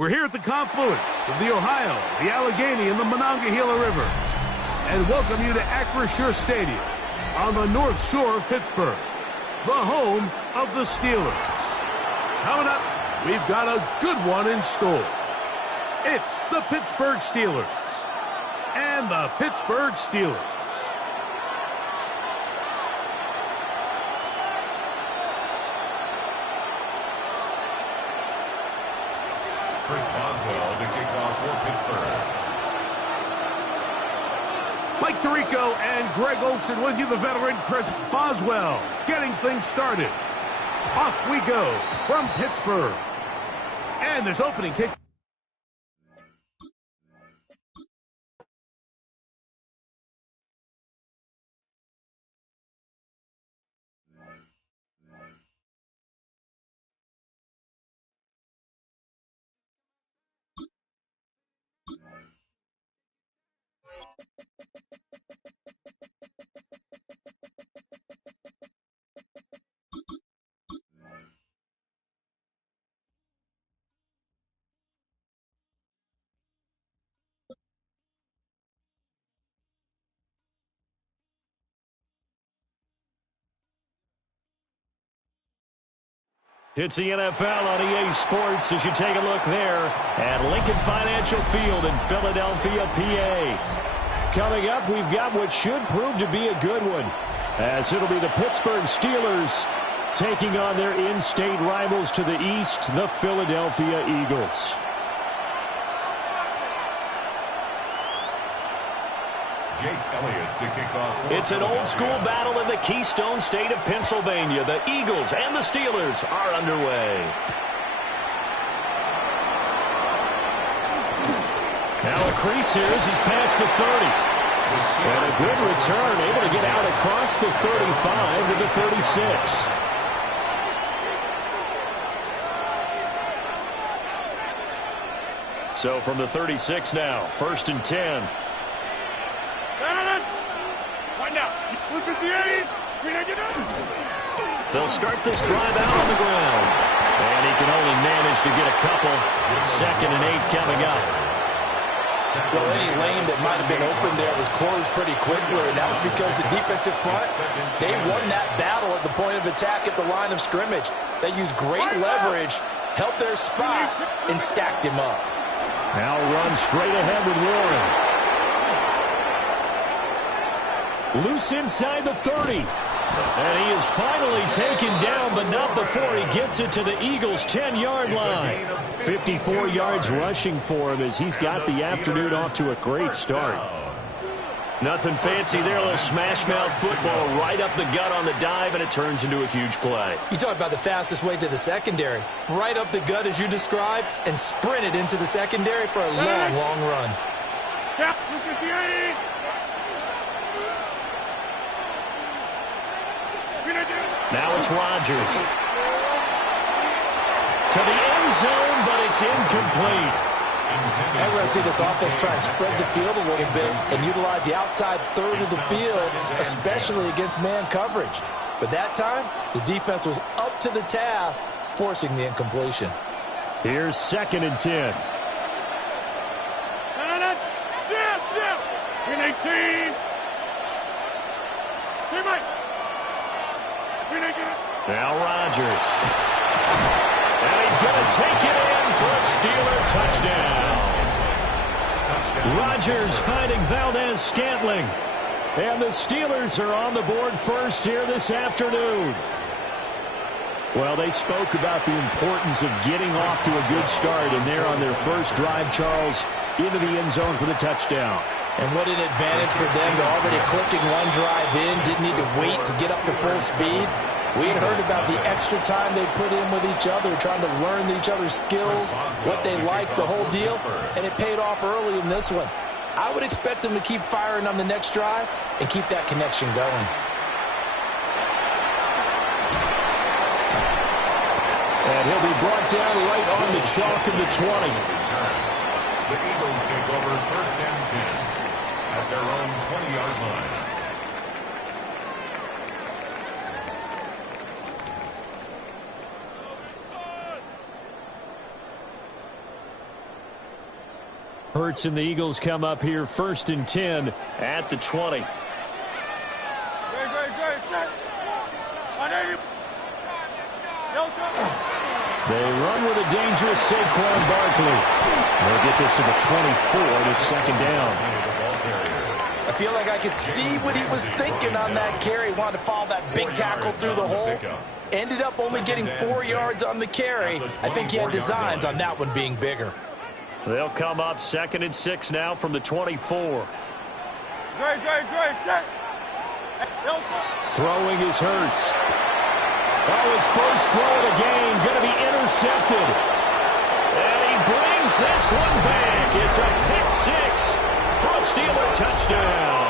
We're here at the confluence of the Ohio, the Allegheny, and the Monongahela Rivers, and welcome you to Acrisure Stadium on the North Shore of Pittsburgh, the home of the Steelers. Coming up, we've got a good one in store. It's the Pittsburgh Steelers and the Pittsburgh Steelers. Chris Boswell to kick off for Pittsburgh. Mike Tirico and Greg Olsen with you, the veteran Chris Boswell, getting things started. Off we go from Pittsburgh. And this opening kick. It's the NFL on EA Sports as you take a look there at Lincoln Financial Field in Philadelphia, PA. Coming up, we've got what should prove to be a good one, as it'll be the Pittsburgh Steelers taking on their in-state rivals to the east, the Philadelphia Eagles. Jake Elliott to kick off. It's an old-school battle in the Keystone State of Pennsylvania. The Eagles and the Steelers are underway. Now a crease here as he's past the 30. And a good return, able to get out across the 35 to the 36. So from the 36 now, 1st and 10. They'll start this drive out on the ground. And he can only manage to get a couple. 2nd and 8 coming up. Well, any lane that might have been open there was closed pretty quickly, and that was because the defensive front, they won that battle at the point of attack at the line of scrimmage. They used great leverage, held their spot, and stacked him up. Now run straight ahead with Warren. Loose inside the 30. And he is finally taken down, but not before he gets it to the Eagles' 10-yard line. 54 yards rushing for him as he's got the afternoon off to a great start. Nothing fancy there, a little smash-mouth football right up the gut on the dive, and it turns into a huge play. You talk about the fastest way to the secondary. Right up the gut as you described, and sprinted into the secondary for a long, long run. Now it's Rodgers. To the end zone, but it's incomplete. I'm going to see this offense try and spread the field a little bit and utilize the outside third of the field, especially against man coverage. But that time, the defense was up to the task, forcing the incompletion. Here's 2nd and 10. Now Rodgers. And he's going to take it in for a Steeler touchdown. Rodgers finding Valdez-Scantling. And the Steelers are on the board first here this afternoon. Well, they spoke about the importance of getting off to a good start, and they're on their first drive, Charles, into the end zone for the touchdown. And what an advantage for them. They're already clicking one drive in, didn't need to wait to get up to full speed. We had heard about the extra time they put in with each other, trying to learn each other's skills, what they like, the whole deal, and it paid off early in this one. I would expect them to keep firing on the next drive and keep that connection going. And he'll be brought down right on the chalk of the 20. The Eagles take over 1st and 10 at their own 20-yard line. Hurts and the Eagles come up here 1st and 10 at the 20. They run with a dangerous Saquon Barkley. They'll get this to the 24, and it's 2nd down. I feel like I could see what he was thinking on that carry. Wanted to follow that big tackle through the hole. Ended up only getting 4 yards on the carry. I think he had designs on that one being bigger. They'll come up 2nd and 6 now from the 24. Throwing is Hurts. Oh, his first throw of the game going to be intercepted. And he brings this one back. It's a pick 6 for a Steeler touchdown.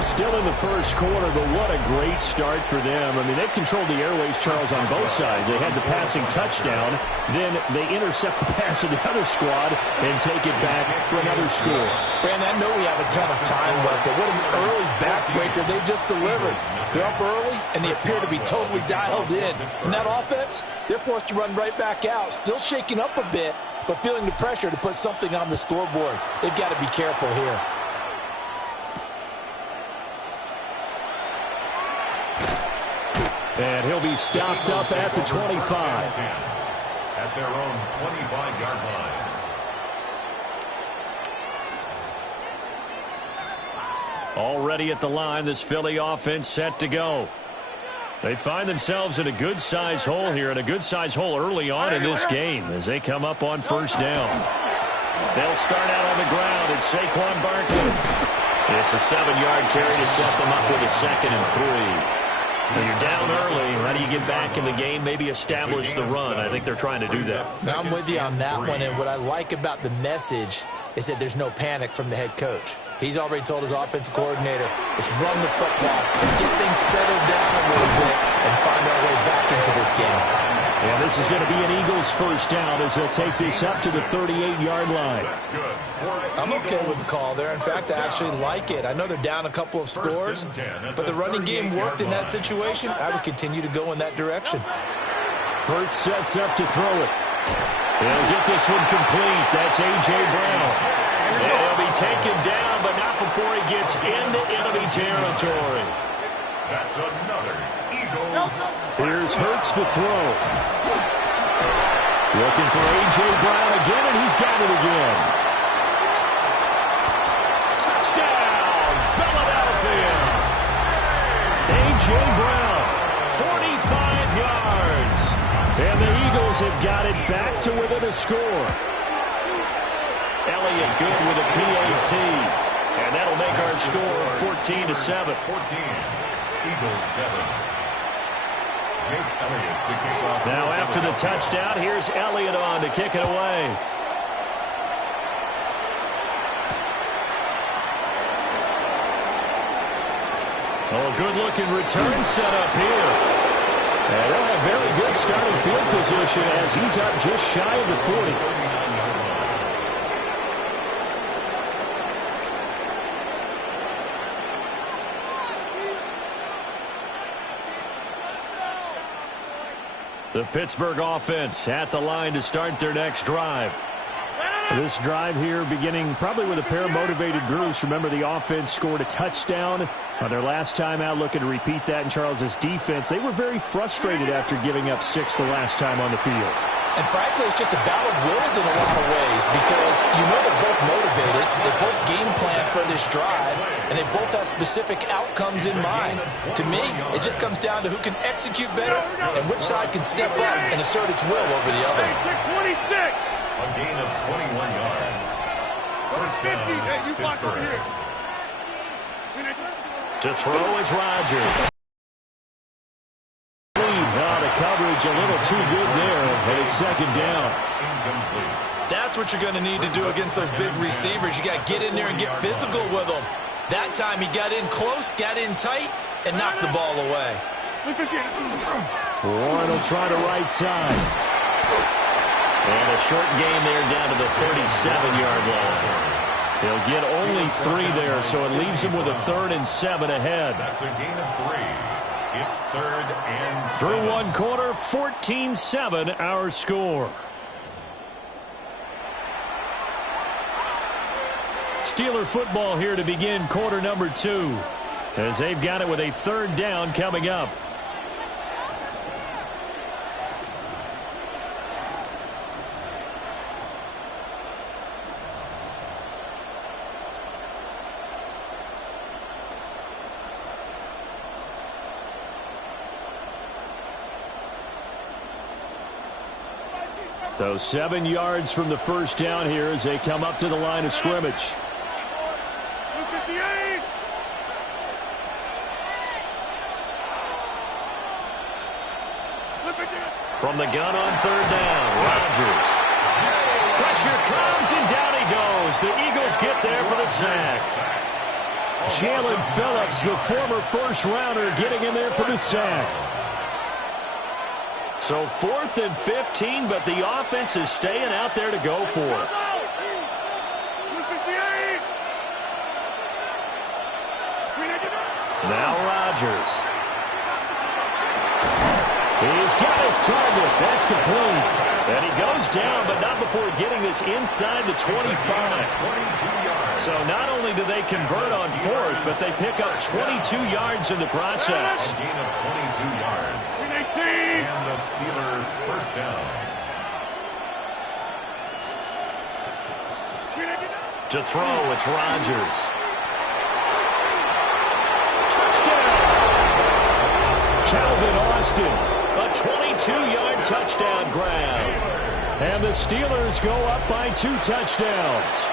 Still in the first quarter, but what a great start for them. I mean, they've controlled the airways, Charles, on both sides. They had the passing touchdown. Then they intercept the pass of the other squad and take it back for another score. Brandon, I know we have a ton of time left, but what an early backbreaker they just delivered. They're up early, and they appear to be totally dialed in. And that offense, they're forced to run right back out, still shaking up a bit, but feeling the pressure to put something on the scoreboard. They've got to be careful here. And he'll be stopped up at the 25. At their own 25-yard line. Already at the line, this Philly offense set to go. They find themselves in a good-sized hole here, and a good-sized hole early on in this game as they come up on 1st down. They'll start out on the ground. It's Saquon Barkley. It's a 7-yard carry to set them up with a 2nd and 3. When you're down early, how do you get back in the game, maybe establish the run? I think they're trying to do that. Now, I'm with you on that one, and what I like about the message is that there's no panic from the head coach. He's already told his offensive coordinator, let's run the football, let's get things settled down a little bit and find our way back into this game. And this is going to be an Eagles 1st down as they'll take this up to the 38-yard line. I'm okay with the call there. In fact, I actually like it. I know they're down a couple of scores, but the running game worked in that situation. I would continue to go in that direction. Hurts sets up to throw it. He'll get this one complete. That's A.J. Brown. And he'll be taken down, but not before he gets into enemy territory. That's another Eagles. Here's Hurts to throw. Looking for A.J. Brown again, and he's got it again. Touchdown, Philadelphia. A.J. Brown, 45 yards. And the Eagles have got it back to within a score. Elliott good with a PAT. And that'll make our score 14-7. 14. Eagles 7. Jake Elliott to kick off. Now after the touchdown, here's Elliott on to kick it away. Oh, good-looking return set up here. And they'll have very good starting field position as he's up just shy of the 40. The Pittsburgh offense at the line to start their next drive. This drive here beginning probably with a pair of motivated groups. Remember, the offense scored a touchdown on their last time out, looking to repeat that in Charles's defense. They were very frustrated after giving up 6 the last time on the field. And frankly, it's just a battle of wills in a lot of ways because you know they're both motivated, they both game plan for this drive, and they both have specific outcomes in mind. To me, it just comes down to who can execute better and which side can step up and assert its will over the other. 26. A gain of 21 yards. First down, Pittsburgh. To throw is Rodgers. The coverage a little too good there, and it's 2nd down. That's what you're going to need to do against those big receivers. You got to get in there and get physical with them. That time he got in close, got in tight, and knocked the ball away. Warren will try the right side. And a short gain there down to the 37-yard line. They'll get only 3 there, so it leaves them with a 3rd and 7 ahead. That's a gain of 3. It's 3rd and 7. Through one quarter, 14-7 our score. Steeler football here to begin quarter number 2, as they've got it with a third down coming up. So 7 yards from the first down here as they come up to the line of scrimmage. From the gun on third down, Rodgers. Pressure comes, and down he goes. The Eagles get there for the sack. Jalen Phillips, the former first-rounder, getting in there for the sack. So 4th and 15, but the offense is staying out there to go for it. Now Rodgers. He's got his target. That's complete. And he goes down, but not before getting this inside the 25. So not only do they convert on 4th, but they pick up 22 yards in the process. A gain of 22 yards. And the Steeler first down. To throw, it's Rodgers. Touchdown! Calvin Austin, a 22-yard touchdown grab. And the Steelers go up by 2 touchdowns.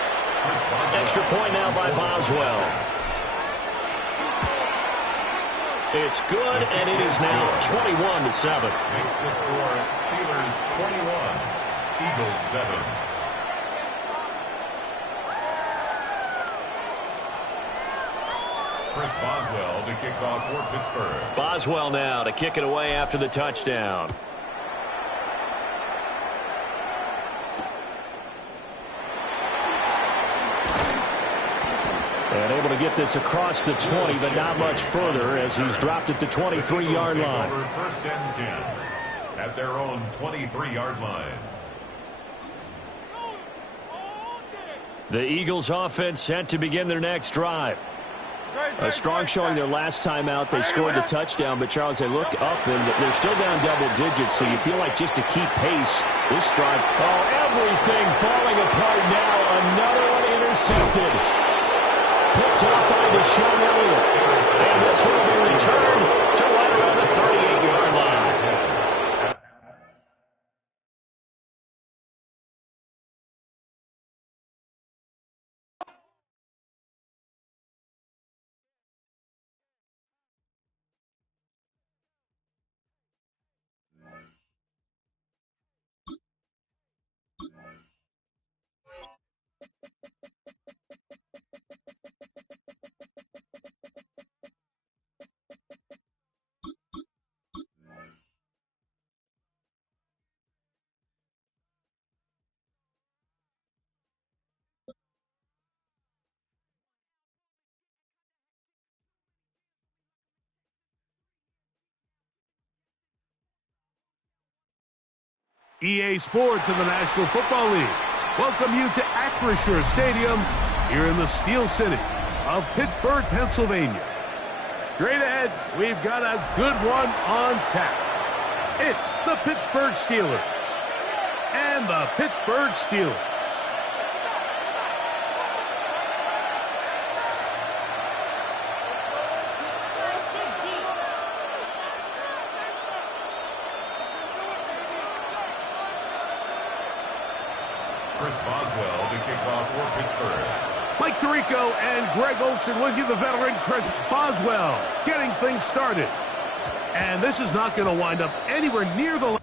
Extra point now by Boswell. It's good, and it is now 21-7. Makes the score Steelers 21, Eagles 7. Chris Boswell to kick off for Pittsburgh. Boswell now to kick it away after the touchdown. And able to get this across the 20, but not much further as he's dropped it to 23-yard line. First and 10 at their own 23-yard line. The Eagles offense set to begin their next drive. A strong showing their last time out. They scored the touchdown, but Charles, they look up and they're still down double digits, so you feel like just to keep pace this drive. Oh, everything falling apart now. Another one intercepted. Picked off by Deshaun Elliott. And this will be returned to right around the 38-yard line. EA Sports and the National Football League welcome you to Acrisure Stadium here in the Steel City of Pittsburgh, Pennsylvania. Straight ahead, we've got a good one on tap. It's the Pittsburgh Steelers and the Pittsburgh Steelers. Chris Boswell to kick off for Pittsburgh. Mike Tirico and Greg Olsen with you, the veteran Chris Boswell, getting things started. And this is not going to wind up anywhere near the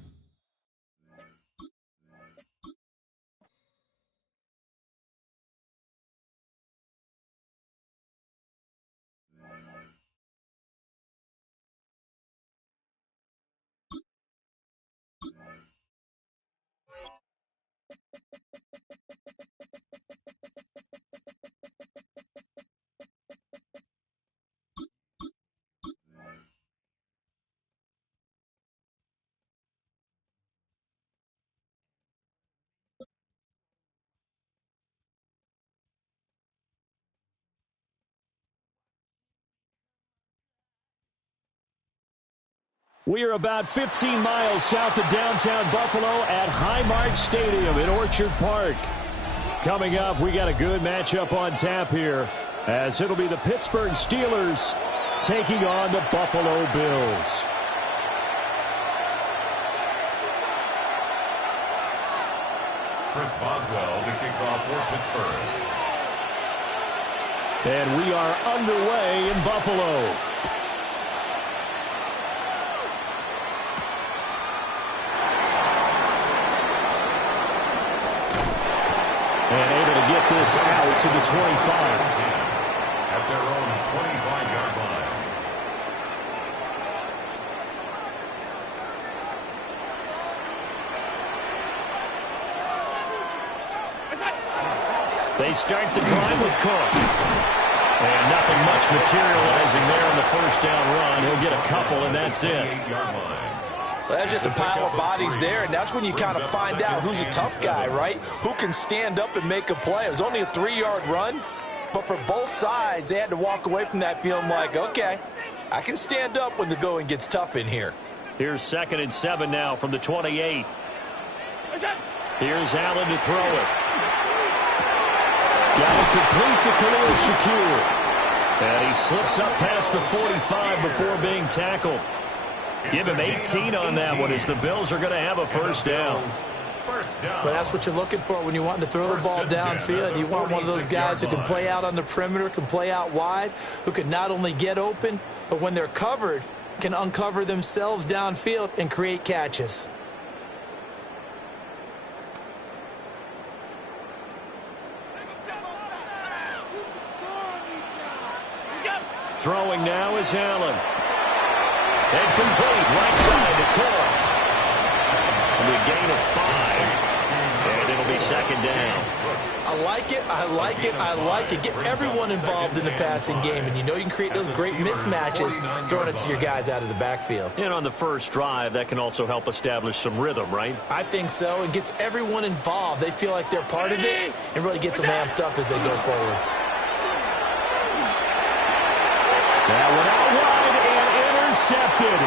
We are about 15 miles south of downtown Buffalo at Highmark Stadium in Orchard Park. Coming up, we got a good matchup on tap here, as it'll be the Pittsburgh Steelers taking on the Buffalo Bills. Chris Boswell to kick off for Pittsburgh. And we are underway in Buffalo. And able to get this out to the 25. At their own 25-yard line. They start the drive with Cook. And nothing much materializing there on the first down run. He'll get a couple, and that's it. Well, that's just a pile of bodies there, and that's when you kind of find out who's a tough guy, right? Who can stand up and make a play. It was only a 3-yard run, but for both sides, they had to walk away from that feeling like, okay, I can stand up when the going gets tough in here. Here's 2nd and 7 now from the 28. Here's Allen to throw it. Got it complete to Khalil Shakir. And he slips up past the 45 before being tackled. Give him 18 on that one as the Bills are going to have a first down. But that's what you're looking for when you want to throw the ball downfield. You want one of those guys who can play out on the perimeter, can play out wide, who can not only get open, but when they're covered, can uncover themselves downfield and create catches. Throwing now is Allen. And complete, right side to Cook. And a gain of 5. And it'll be 2nd down. I like it, I like it, I like it. Get everyone involved in the passing game, and you know you can create those great mismatches throwing it to your guys out of the backfield. And on the first drive, that can also help establish some rhythm, right? I think so, and gets everyone involved. They feel like they're part of it, and really gets them amped up as they go forward. That one out wide and intercepted.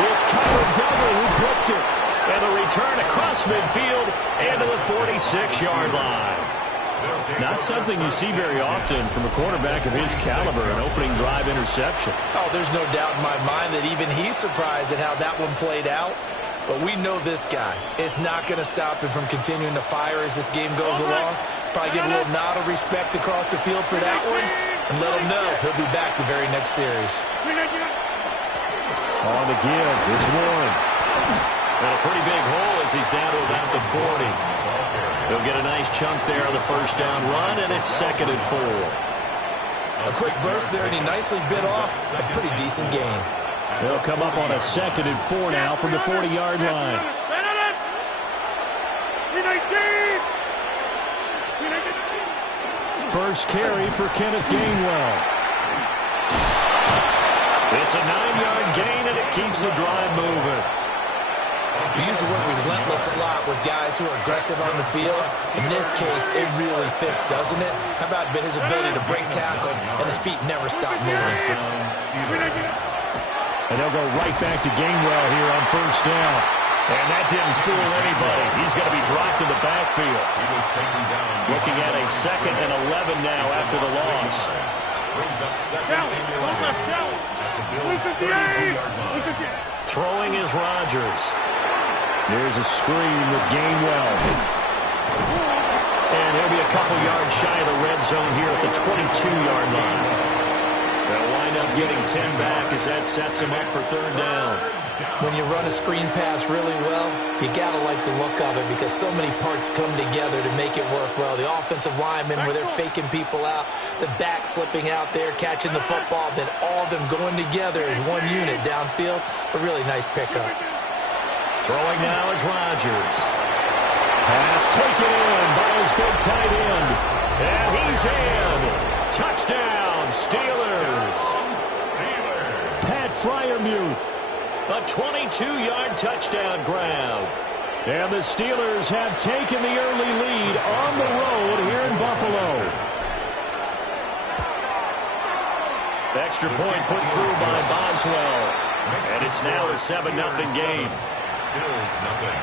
It's Kyler Duggar who puts it. And the return across midfield and to the 46-yard line. Not something you see very often from a quarterback of his caliber, an opening drive interception. Oh, there's no doubt in my mind that even he's surprised at how that one played out. But we know this guy is not going to stop him from continuing to fire as this game goes along. Probably give a little nod of respect across the field for that one. And let him know he'll be back the very next series. On the give, it's Warren. And a pretty big hole as he's down to about the 40. He'll get a nice chunk there on the first down run, and it's 2nd and 4. A quick burst there, and he nicely bit off a pretty decent gain. They'll come up on a 2nd and 4 now from the 40-yard line. First carry for Kenneth Gainwell. It's a 9-yard gain, and it keeps the drive moving. We use the word relentless a lot with guys who are aggressive on the field. In this case, it really fits, doesn't it? How about his ability to break tackles and his feet never stop moving? And they'll go right back to Gainwell here on first down. And that didn't fool anybody. He's going to be dropped in the backfield. Looking at a 2nd and 11 now after the loss. Throwing is Rodgers. There's a screen with Gainwell. And he'll be a couple yards shy of the red zone here at the 22-yard line. They'll wind up getting 10 back as that sets him up for 3rd down. When you run a screen pass really well, you got to like the look of it because so many parts come together to make it work well. The offensive linemen where they're faking people out, the back slipping out there, catching the football, then all of them going together as one unit downfield. A really nice pickup. Throwing now is Rodgers. Pass taken in by his big tight end. And he's in. Touchdown, Steelers. Pat Freiermuth. A 22-yard touchdown grab. And the Steelers have taken the early lead on the road here in Buffalo. Extra point put through by Boswell. And it's now a 7-0 game. Bills nothing.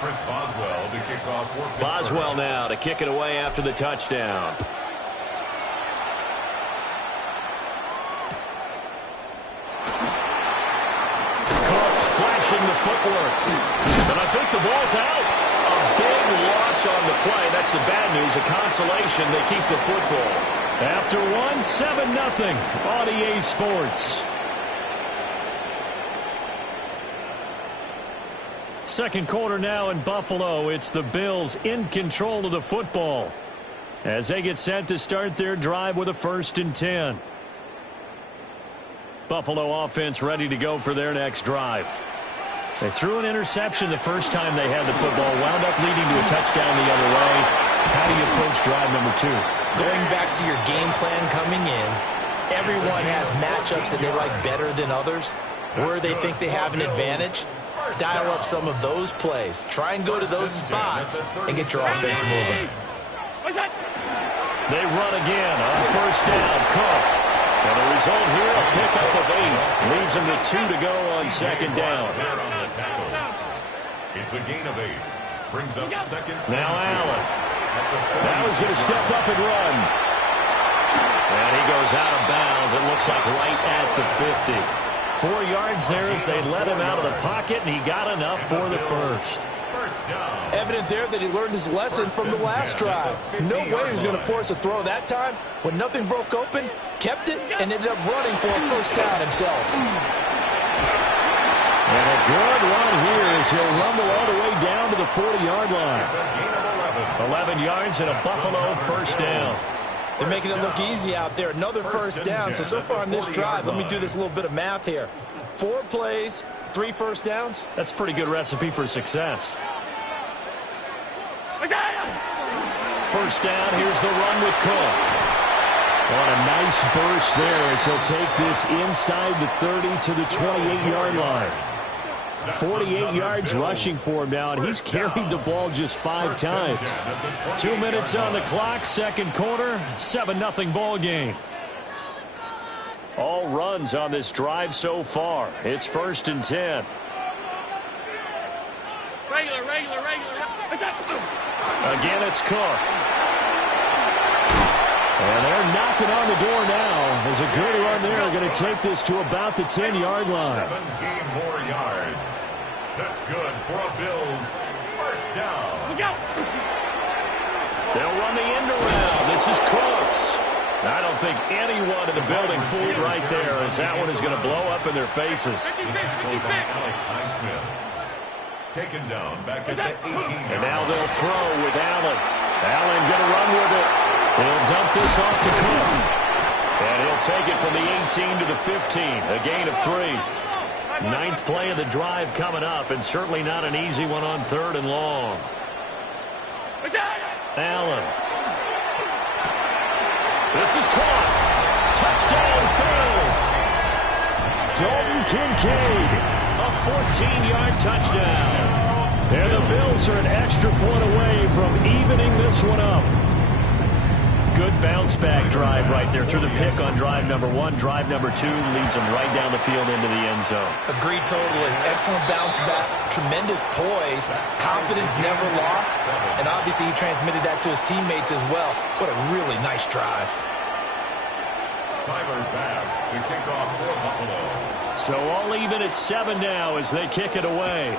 Chris Boswell to kick off for Pittsburgh. Boswell now to kick it away after the touchdown. Cooks flashing the footwork. And I think the ball's out. A big loss on the play. That's the bad news. A consolation. They keep the football. After one, 7-0 on EA Sports. Second quarter now in Buffalo. It's the Bills in control of the football as they get set to start their drive with a 1st and 10. Buffalo offense ready to go for their next drive. They threw an interception the first time they had the football, wound up leading to a touchdown the other way. How do you approach drive number 2? Going back to your game plan coming in, everyone has matchups that they like better than others. Where they think they have an advantage, dial up some of those plays. Try and go to those spots and get your offense moving. They run again on 1st down. Cook. And the result here, a pickup of 8. Leaves them to 2 to go on 2nd down. It's a gain of 8. Brings up 2nd. Now Allen. Now he's going to step up and run. And he goes out of bounds. It looks like right at the 50. 4 yards there as they let him out of the pocket, and he got enough for the first. Evident there that he learned his lesson from the last drive. No way he was going to force a throw that time. When nothing broke open, kept it, and ended up running for a 1st down himself. And a good run here as he'll rumble all the way down to the 40-yard line. 11 yards and a Buffalo 1st down. They're making it look easy out there. Another 1st down. So far on this drive, let me do this little bit of math here. 4 plays, 3 1st downs. That's a pretty good recipe for success. 1st down, here's the run with Cook. On a nice burst there as he'll take this inside the 30 to the 28-yard line. 48 yards rushing for him now, and he's carried the ball just 5 times. 2 minutes on the clock, 2nd quarter, 7-0 ball game. All runs on this drive so far. It's 1st and 10. Regular. Again, it's Cook. And they're knocking on the door now. There's a good run there. Going to take this to about the 10-yard line. 17 more yards. That's good for a Bills 1st down. They'll run the end around. This is Cooks. I don't think anyone in the building fooled right there, as that one is going to blow up in their faces. Alex Highsmith. Taken down back at the 18. And now they'll throw with Allen. Allen going to run with it. He'll dump this off to Cook. And he'll take it from the 18 to the 15. A gain of 3. 9th play of the drive coming up, and certainly not an easy one on 3rd and long. Allen. This is caught. Touchdown, Bills. Dalton Kincaid. A 14-yard touchdown. And the Bills are an extra point away from evening this one up. Good bounce-back drive right there through the pick on drive number 1. Drive number 2 leads them right down the field into the end zone. Agreed totally. Excellent bounce back. Tremendous poise. Confidence never lost. And obviously he transmitted that to his teammates as well. What a really nice drive. Tyler Bass to kick off for Buffalo. So all even at 7 now as they kick it away.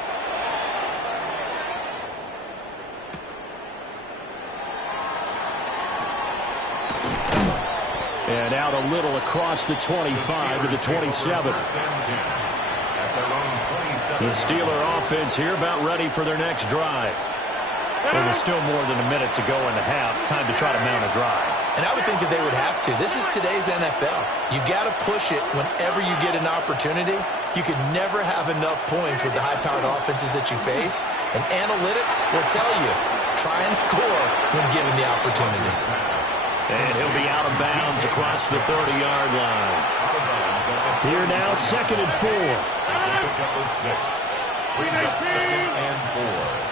And out a little across the 25 to the 27. The Steeler offense here about ready for their next drive. Well, there's still more than a minute to go in the half. Time to try to mount a drive. And I would think that they would have to. This is today's NFL. You got to push it whenever you get an opportunity. You can never have enough points with the high-powered offenses that you face. And analytics will tell you, try and score when given the opportunity. And he'll be out of bounds across the 30-yard line. Here now, 2nd and 4. That's a pickup of 6. Brings up 2nd and 4.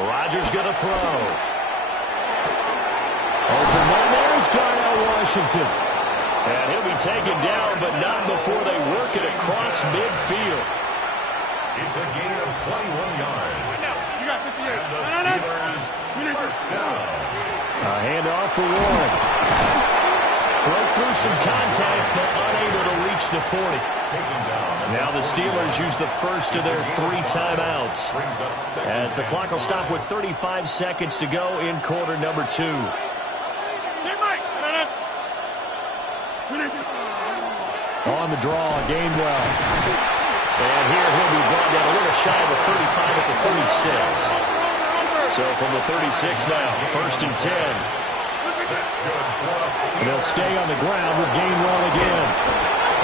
Rodgers going to throw. Open man, there's Darnell Washington. And he'll be taken down, but not before they work it across midfield. It's a gain of 21 yards. And the Steelers first down. A handoff for Warren. Broke through some contact, but unable to reach the 40. Now the Steelers use the first of their 3 timeouts, as the clock will stop with 35 seconds to go in quarter number 2. On the draw, Gainwell. And here he'll be brought down a little shy of the 35 at the 36. So from the 36 now, first and 10. And they'll stay on the ground with Gainwell again.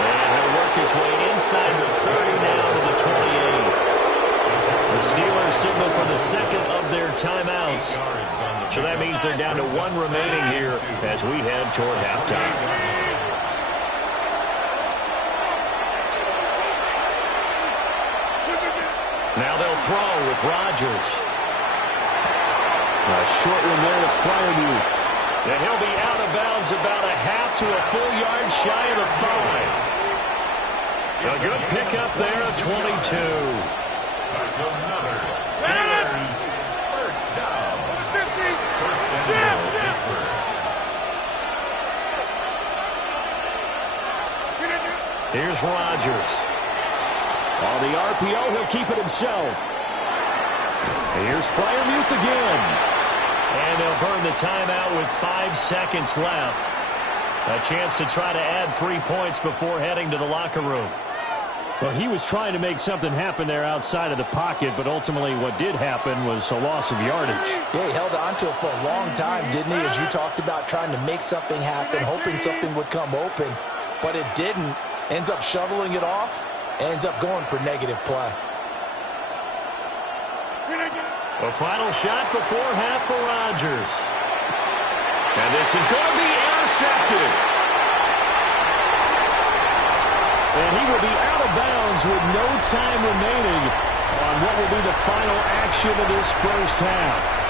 And he'll work his way inside the 30 now to the 28. The Steelers signal for the second of their timeouts. So that means they're down to 1 remaining here as we head toward halftime. Now they'll throw with Rodgers. A short one there to Freiermuth. And he'll be out of bounds about a half to a full yard shy of the 5. A good pickup there of 22. That's another Steelers first down. First and goal, Pittsburgh. Here's Rodgers. On the RPO, he'll keep it himself. Here's Freiermuth again. And they'll burn the timeout with 5 seconds left. A chance to try to add 3 points before heading to the locker room. Well, he was trying to make something happen there outside of the pocket, but ultimately what did happen was a loss of yardage. Yeah, he held on to it for a long time, didn't he? As you talked about, trying to make something happen, hoping something would come open, but it didn't. Ends up shoveling it off. Ends up going for negative play. A final shot before half for Rodgers. And this is going to be intercepted. And he will be out of bounds with no time remaining on what will be the final action of this first half.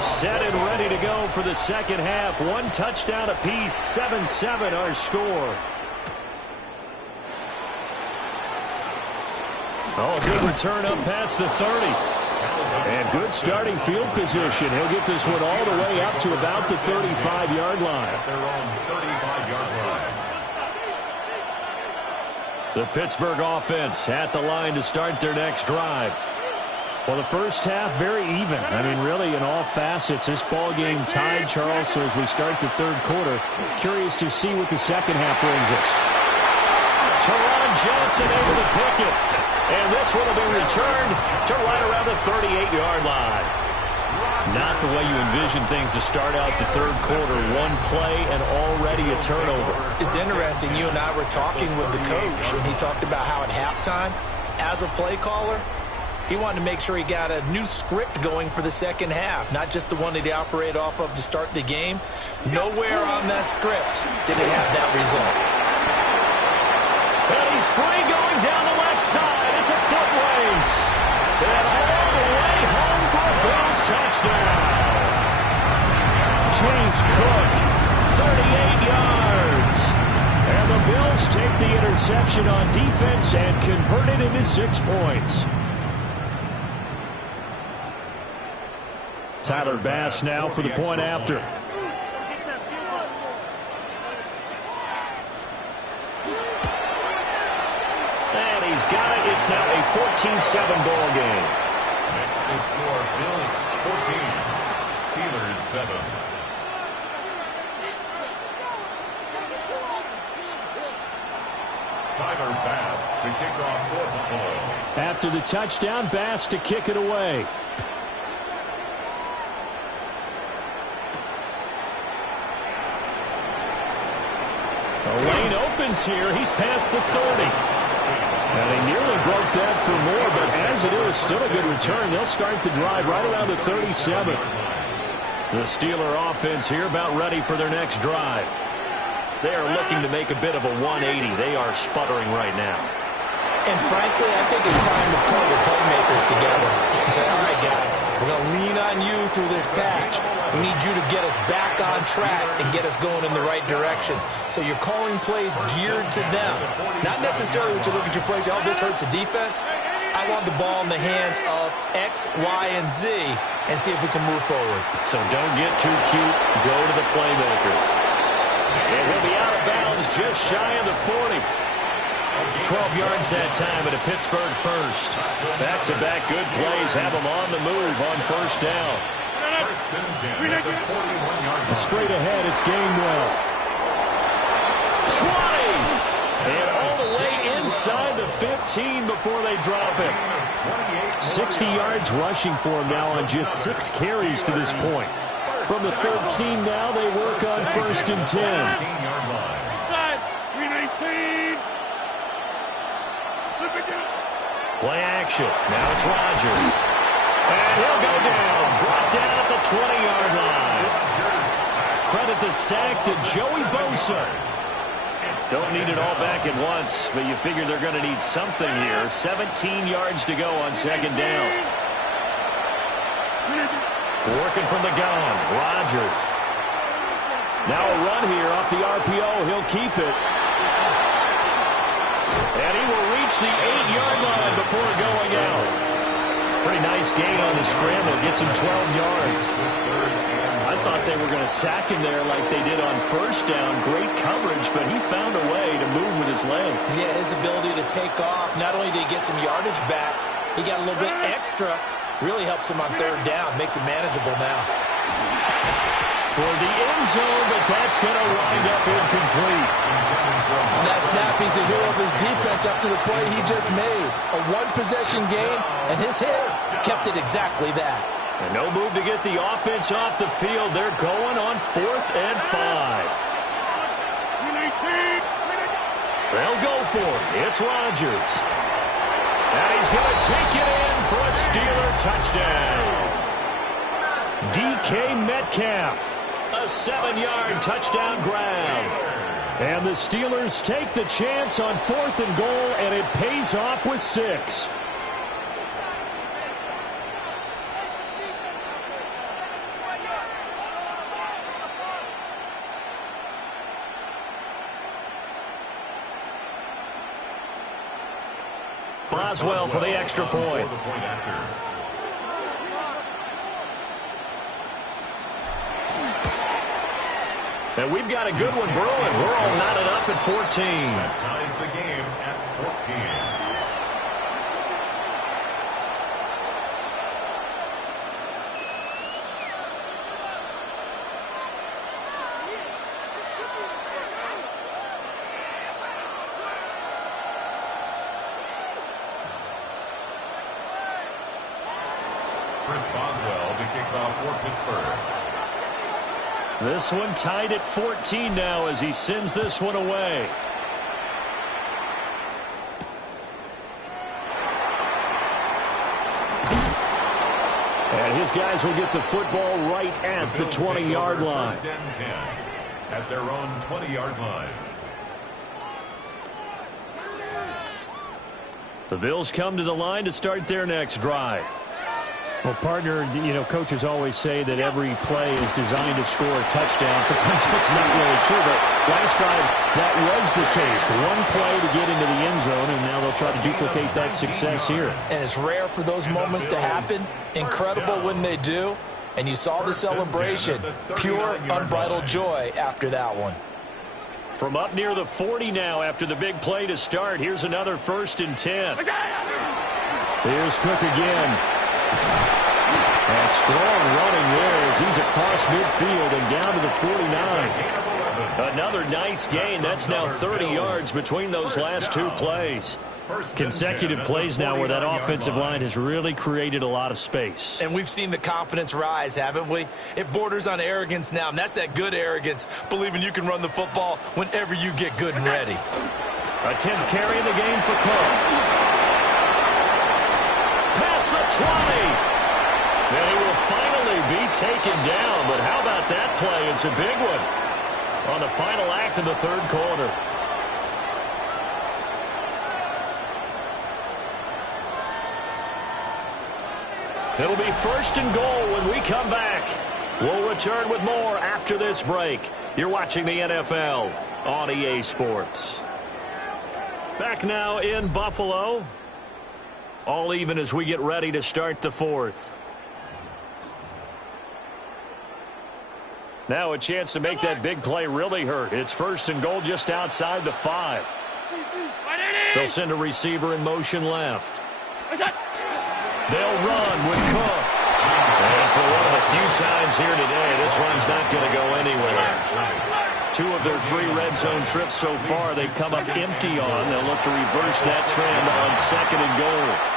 Set and ready to go for the second half. 1 touchdown apiece, 7-7 our score. Oh, a good return up past the 30. And good starting field position. He'll get this one all the way up to about the 35-yard line. At their own 35-yard line. The Pittsburgh offense at the line to start their next drive. Well, the first half, very even. I mean, really, in all facets, this ball game tied, Charles. So as we start the third quarter, curious to see what the second half brings us. Teron Johnson able to pick it. And this one will be returned to right around the 38-yard line. Not the way you envision things to start out the third quarter. 1 play and already a turnover. It's interesting. You and I were talking with the coach, and he talked about how at halftime, as a play caller, he wanted to make sure he got a new script going for the second half, not just the one that he operated off of to start the game. Nowhere on that script did it have that result. And he's free going down the left side. It's a foot race. And all the way home for a Bills touchdown. James Cook, 38 yards. And the Bills take the interception on defense and convert it into 6 points. Tyler Bass now for the point after. And he's got it. It's now a 14-7 ball game. Next to score, Bills 14, Steelers 7. Tyler Bass to kick off for Buffalo. After the touchdown, Bass to kick it away. The lane opens here. He's past the 30. And he nearly broke that for more, but as it is, still a good return. They'll start the drive right around the 37. The Steeler offense here about ready for their next drive. They are looking to make a bit of a 180. They are sputtering right now. And frankly, I think it's time to call your playmakers together and say, all right, guys, we're going to lean on you through this patch. We need you to get us back on track and get us going in the right direction. So you're calling plays geared to them. Not necessarily when you look at your plays, oh, this hurts the defense. I want the ball in the hands of X, Y, and Z and see if we can move forward. So don't get too cute. Go to the playmakers. And he'll be out of bounds just shy of the 40. 12 yards that time at a Pittsburgh first. Back-to-back good plays have them on the move on first down. Straight ahead, it's Gainwell. 20! And all the way inside the 15 before they drop it. 60 yards rushing for him now on just 6 carries to this point. From the 13 now, they work on first and 10. Play action. Now it's Rodgers. And he'll go down. Brought down at the 20-yard line. Credit the sack to Joey Bosa. Don't need it all back at once, but you figure they're going to need something here. 17 yards to go on second down. Working from the gun. Rodgers. Now a run here off the RPO. He'll keep it. And he will reach the 8-yard line before going out. Pretty nice gain on the scramble. Gets him 12 yards. I thought they were going to sack him there like they did on first down. Great coverage, but he found a way to move with his legs. Yeah, his ability to take off. Not only did he get some yardage back, he got a little bit extra. Really helps him on third down. Makes it manageable now. Toward the end zone, but that's going to wind up incomplete. On that snap, he's a hero of his defense after the play he just made. A one-possession game, and his hit kept it exactly that. And no move to get the offense off the field. They're going on 4th and 5. They'll go for it. It's Rodgers. And he's going to take it in for a Steeler touchdown. DK Metcalf. A 7-yard touchdown grab. And the Steelers take the chance on 4th and goal, and it pays off with 6. Boswell for the extra point. And we've got a good one brewing. We're all knotted up at 14. That ties the game at 14. Chris Boswell to kick off for Pittsburgh. This one tied at 14 now as he sends this one away. And his guys will get the football right at the 20-yard line. First and 10 at their own 20-yard line. The Bills come to the line to start their next drive. Well, partner, you know, coaches always say that every play is designed to score a touchdown. Sometimes it's not really true, but last drive, that was the case. One play to get into the end zone, and now they'll try to duplicate that success here. And it's rare for those moments to happen. Incredible when they do. And you saw the celebration. Pure, unbridled joy after that one. From up near the 40 now after the big play to start. Here's another 1st and 10. Here's Cook again. And strong running there as he's across midfield and down to the 49. Another nice gain. That's now 30 yards between those last 2 plays. Consecutive plays now where that offensive line has really created a lot of space. And we've seen the confidence rise, haven't we? It borders on arrogance now, and that's that good arrogance, believing you can run the football whenever you get good and ready. A 10th carry in the game for Cook. Past the 20. And he will finally be taken down, but how about that play? It's a big one on the final act of the third quarter. It'll be first and goal when we come back. We'll return with more after this break. You're watching the NFL on EA Sports. Back now in Buffalo. All even as we get ready to start the fourth. Now a chance to make that big play really hurt. It's first and goal just outside the 5. They'll send a receiver in motion left. They'll run with Cook. And for one of the few times here today, this run's not going to go anywhere. 2 of their 3 red zone trips so far, they've come up empty on. They'll look to reverse that trend on second and goal.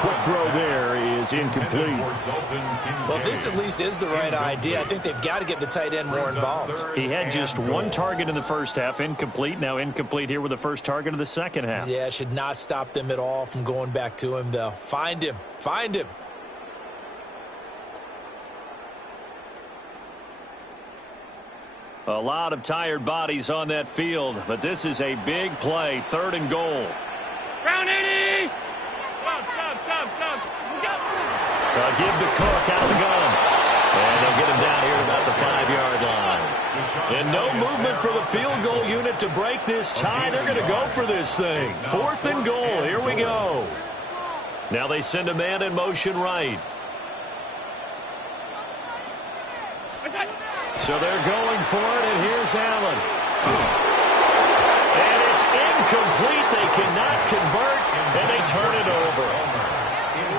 Quick throw there is incomplete. Well, this at least is the right idea. I think they've got to get the tight end more involved. He had just 1 target in the first half, incomplete. Now incomplete here with the first target of the second half. Yeah, should not stop them at all from going back to him, though. Find him. Find him. A lot of tired bodies on that field, but this is a big play, third and goal. Round 80! Give the Cook out of the gun. And they'll get him down here at about the 5-yard line. And no movement for the field goal unit to break this tie. They're going to go for this thing. Fourth and goal. Here we go. Now they send a man in motion right. So they're going for it, and here's Allen. And it's incomplete. They cannot convert, and they turn it over.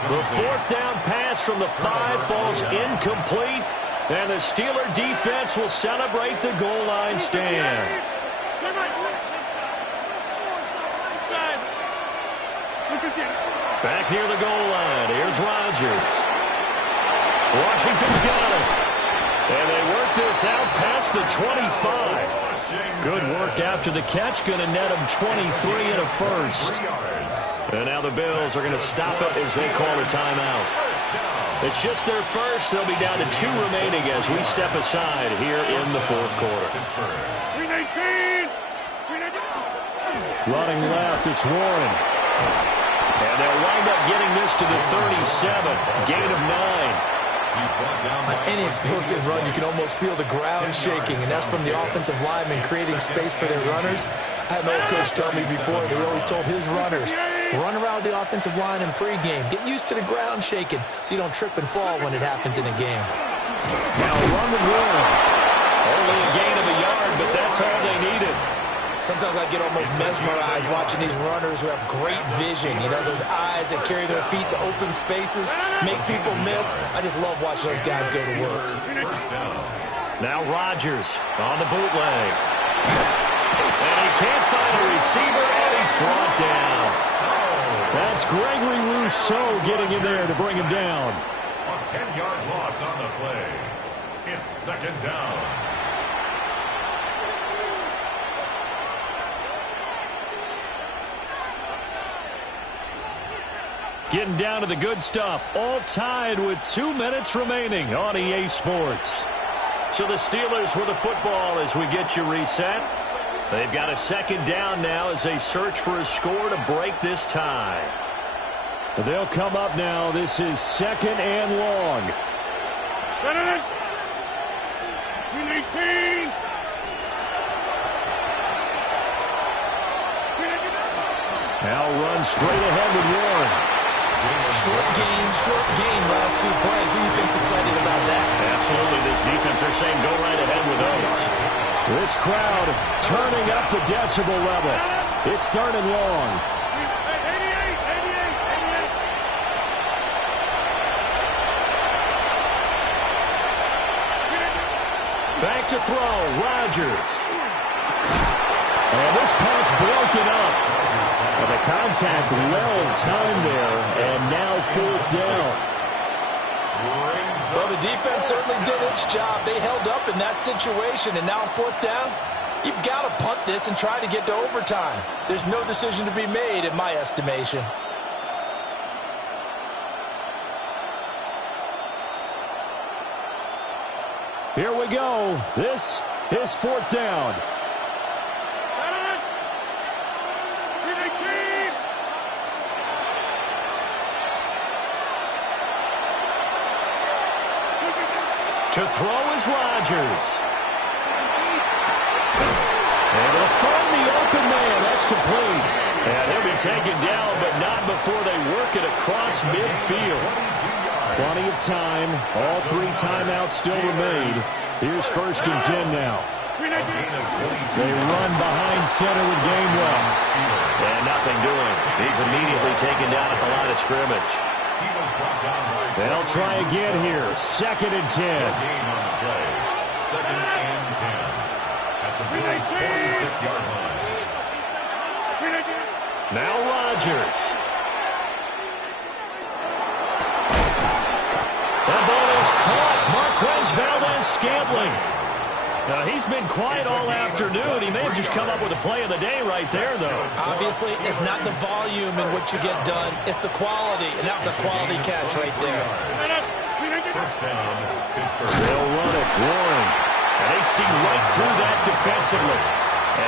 The fourth down pass from the 5 falls incomplete, and the Steeler defense will celebrate the goal line stand. Back near the goal line, here's Rodgers. Washington's got it. And they work this out past the 25. Good work after the catch, going to net them 23 and a first. And now the Bills are going to stop it as they call a timeout. It's just their first. They'll be down to 2 remaining as we step aside here in the fourth quarter. Running left, it's Warren. And they'll wind up getting this to the 37. Gain of 9. On any explosive run, you can almost feel the ground shaking, and that's from the offensive linemen creating space for their runners. I had an old coach tell me before, and he always told his runners, run around the offensive line in pregame. Get used to the ground shaking so you don't trip and fall when it happens in a game. Now run the Warren. Only a gain of a yard, but that's all they needed. Sometimes I get almost mesmerized watching these runners who have great vision. You know, those eyes that carry their feet to open spaces, make people miss. I just love watching those guys go to work. Now Rodgers on the bootleg. And he can't find a receiver, and he's brought down. That's Gregory Rousseau getting in there to bring him down. A 10-yard loss on the play. It's second down. Getting down to the good stuff. All tied with 2 minutes remaining on EA Sports. So the Steelers with the football as we get you reset. They've got a second down now as they search for a score to break this tie. They'll come up now. This is second and long. Now run straight ahead with Warren. Short gain, last 2 plays. Who do you think's excited about that? Absolutely. This defense, they're saying go right ahead with those. This crowd turning up the decibel level. It's third and long. Back to throw, Rodgers. And this pass broken up. And the contact well timed there, and now fourth down. Well, the defense certainly did its job. They held up in that situation, and now fourth down, you've got to punt this and try to get to overtime. There's no decision to be made in my estimation. Here we go. This is fourth down. To throw is Rodgers. Able to find the open man. That's complete. And he'll be taken down, but not before they work it across midfield. Plenty of time. All 3 timeouts still remain. Here's 1st and 10 now. They run behind center with Gainwell. And nothing doing. He's immediately taken down at the line of scrimmage. They'll try again here. 2nd and 10. Second and 10 at the Bills' 46-yard line. Now Rodgers. That ball is caught. Marquez Valdez-Scantling. Now, he's been quiet all afternoon. He may have just come up with a play of the day right there, though. Obviously, it's not the volume in which you get done. It's the quality, and that was a quality catch right there. First down, Pittsburgh. They'll run it. Warren. And they see right through that defensively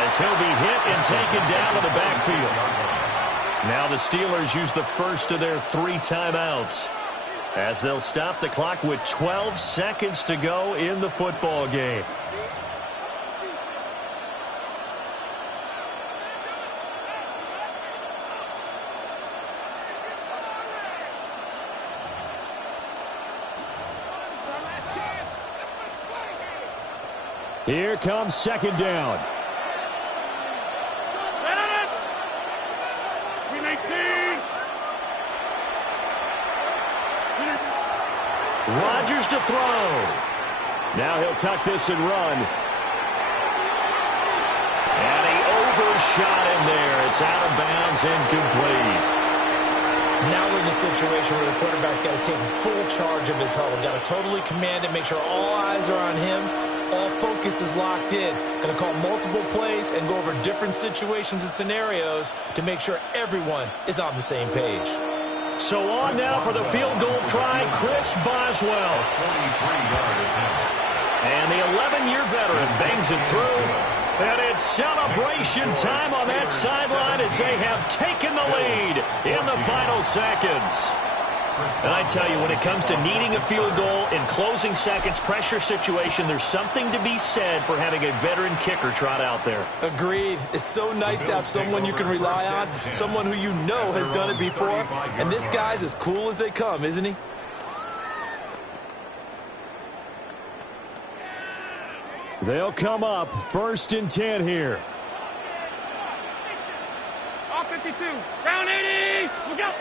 as he'll be hit and taken down to the backfield. Now the Steelers use the first of their 3 timeouts as they'll stop the clock with 12 seconds to go in the football game. Here comes 2nd down. Rodgers to throw. Now he'll tuck this and run. And he overshot him there. It's out of bounds, incomplete. Now we're in the situation where the quarterback's got to take full charge of his huddle. Got to totally command it, make sure all eyes are on him. All focus is locked in. Going to call multiple plays and go over different situations and scenarios to make sure everyone is on the same page. So on now for the field goal try, Chris Boswell. And the 11-year veteran bangs it through. And it's celebration time on that sideline as they have taken the lead in the final seconds. And I tell you, when it comes to needing a field goal in closing seconds, pressure situation, there's something to be said for having a veteran kicker trot out there. Agreed. It's so nice to have someone you can rely on, someone who you know has done it before. And this guy's as cool as they come, isn't he? They'll come up 1st and 10 here. All 52. Round 80. Look out.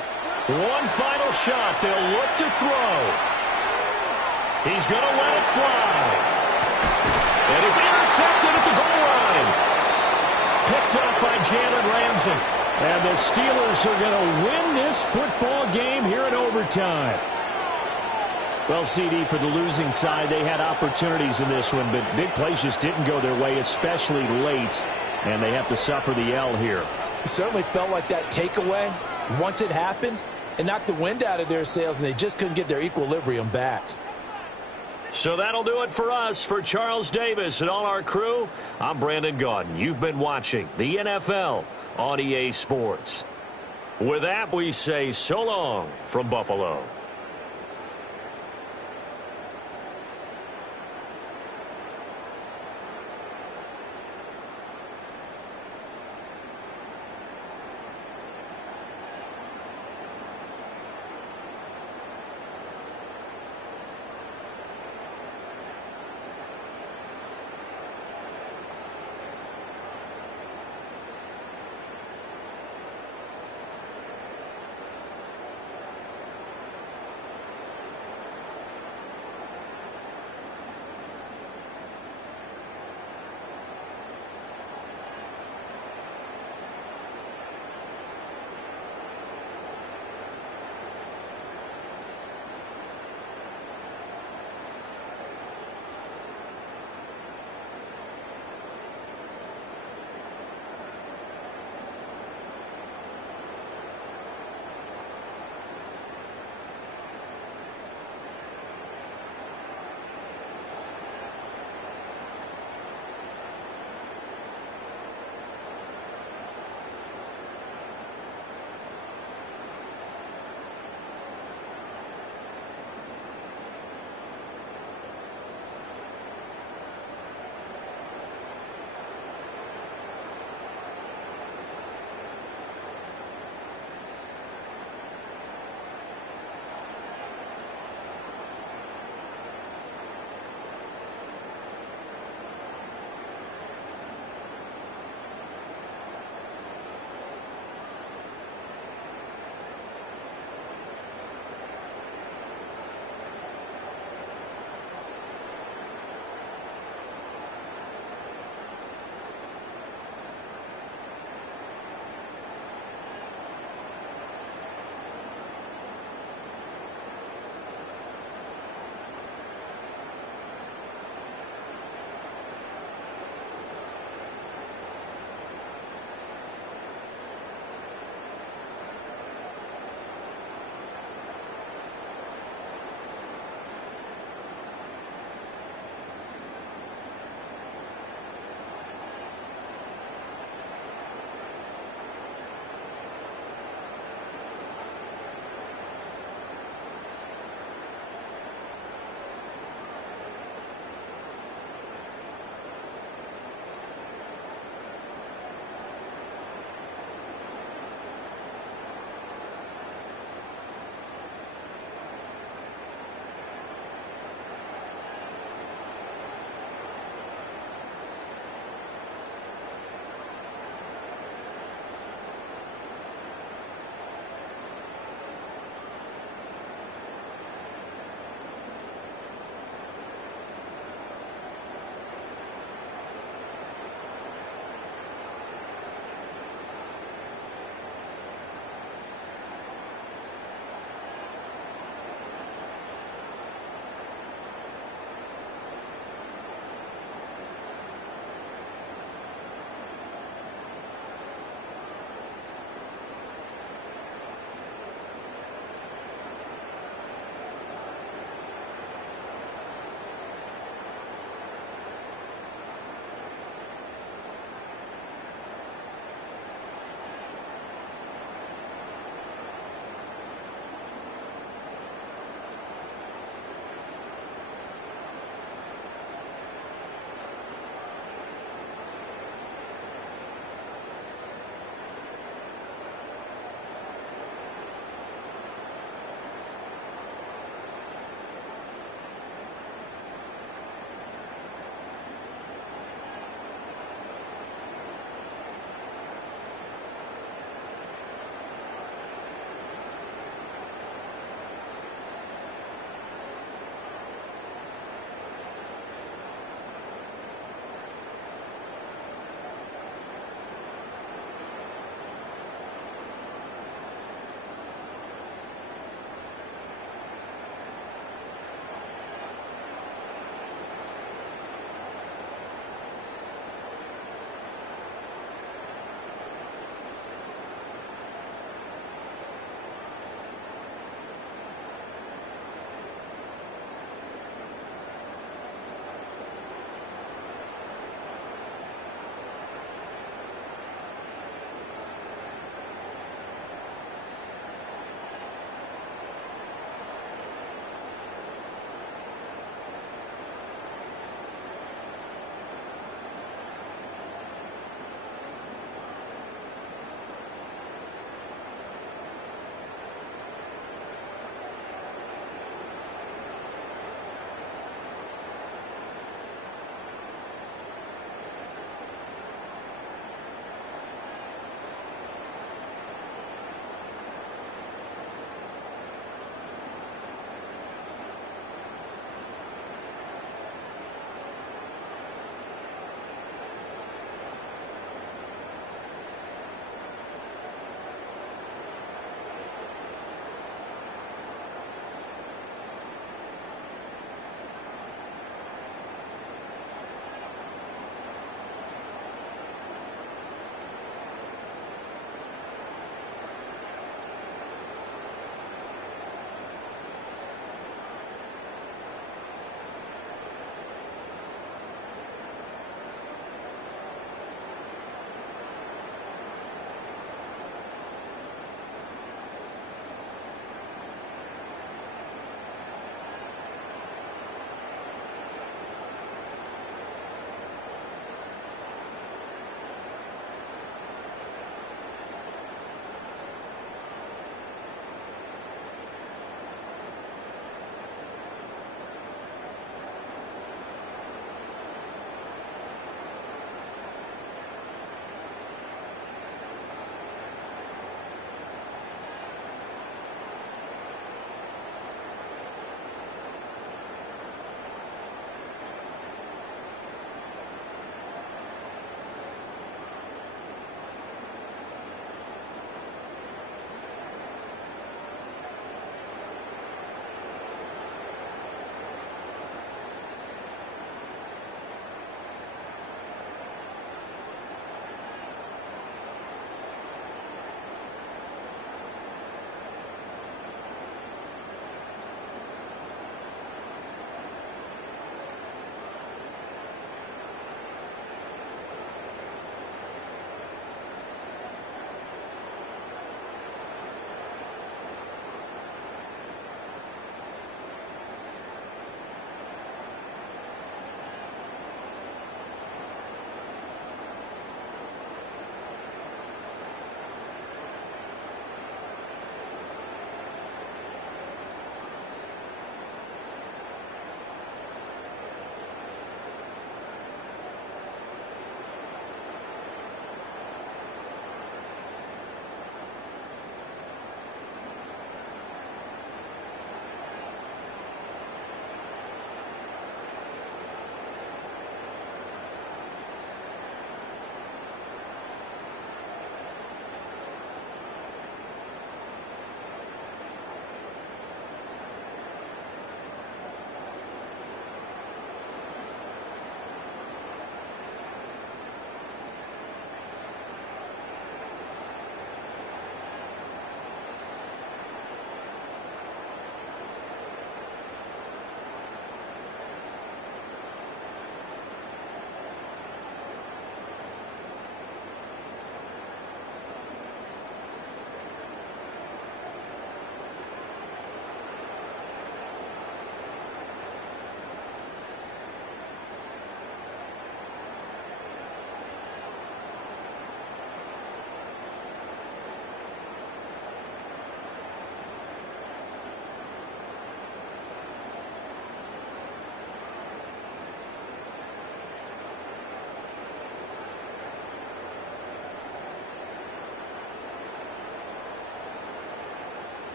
One final shot. They'll look to throw. He's going to let it fly. And it's intercepted at the goal line. Picked up by Jalen Ramsey. And the Steelers are going to win this football game here in overtime. Well, CD, for the losing side, they had opportunities in this one, but big plays just didn't go their way, especially late. And they have to suffer the L here. It certainly felt like that takeaway, once it happened, it knocked the wind out of their sails, and they just couldn't get their equilibrium back. So that'll do it for us. For Charles Davis and all our crew, I'm Brandon Gaudin. You've been watching the NFL on EA Sports. With that, we say so long from Buffalo.